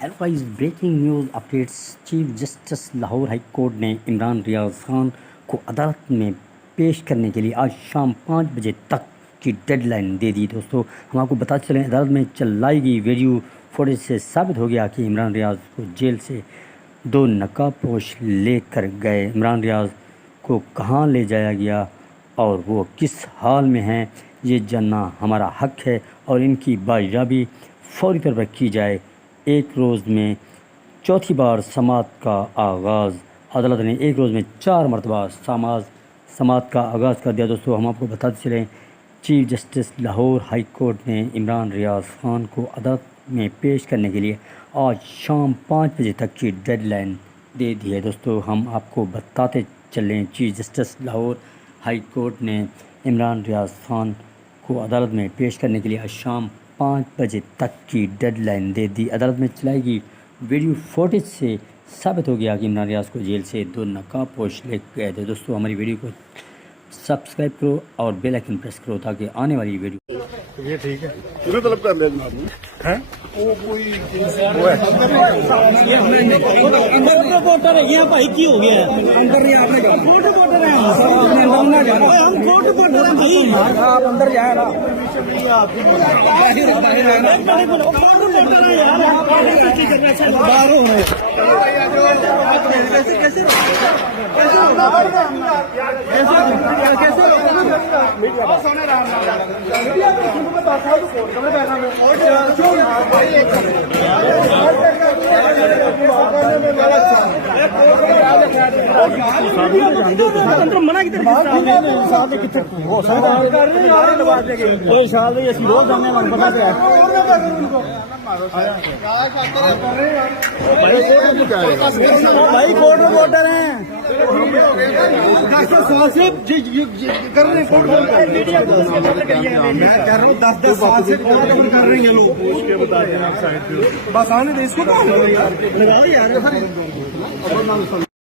Hello guys, breaking news updates. Chief justice Lahore high court ने इमरान रियाज खान को अदालत में पेश करने के लिए आज शाम 5 बजे तक की डेडलाइन दे दी। दोस्तों, हम आपको बताते चलें, अदालत में चलाई गई वीडियो फुटेज से साबित हो गया कि इमरान रियाज को जेल से 2 नकाबपोश लेकर गए। इमरान रियाज को कहाँ ले जाया गया और वो किस हाल में हैं, ये जानना हमारा हक है और इनकी बाजियाबी फौरी तौर पर की जाए। एक रोज़ में चौथी बार समाअत का आगाज़। अदालत ने एक रोज़ में 4 मरतबा समाअत का आगाज़ कर दिया। दोस्तों, हम आपको बताते चलें, chief justice Lahore high court ने इमरान रियाज खान को अदालत में पेश करने के लिए आज शाम 5 बजे तक की डेडलाइन दे दी है। दोस्तों, हम आपको बताते चलें, chief justice Lahore high court ने इमरान रियाज खान को अदालत में पेश करने के लिए आज शाम 5 बजे तक की डेडलाइन दे दी। अदालत में चलाई गई वीडियो फुटेज से साबित हो गया कि इमरान रियाज को जेल से 2 नकाबपोश ले गए थे। दोस्तों, हमारी वीडियो को सब्सक्राइब करो और बेल आइकन प्रेस करो ताकि आने वाली वीडियो। ये ठीक है, तुम्हें तलब कर लेना हैं? वो कोई रिपोर्टर है ये भाई, की हो गया है अंदर नहीं आपने फोटो रिपोर्टर है हम फोटो रिपोर्टर है भाई, आप अंदर जाए ना रिपोर्टर है यार, बाहर हो रहे कैसे कैसे मना कितने रोज जाने भाई कोर्ट रिपोर्टर हैं कर रहे मैं कह रहा हूँ 10-10 साल से कर रहे हैं लोग। बस आने दे इसको, लगाओ यार।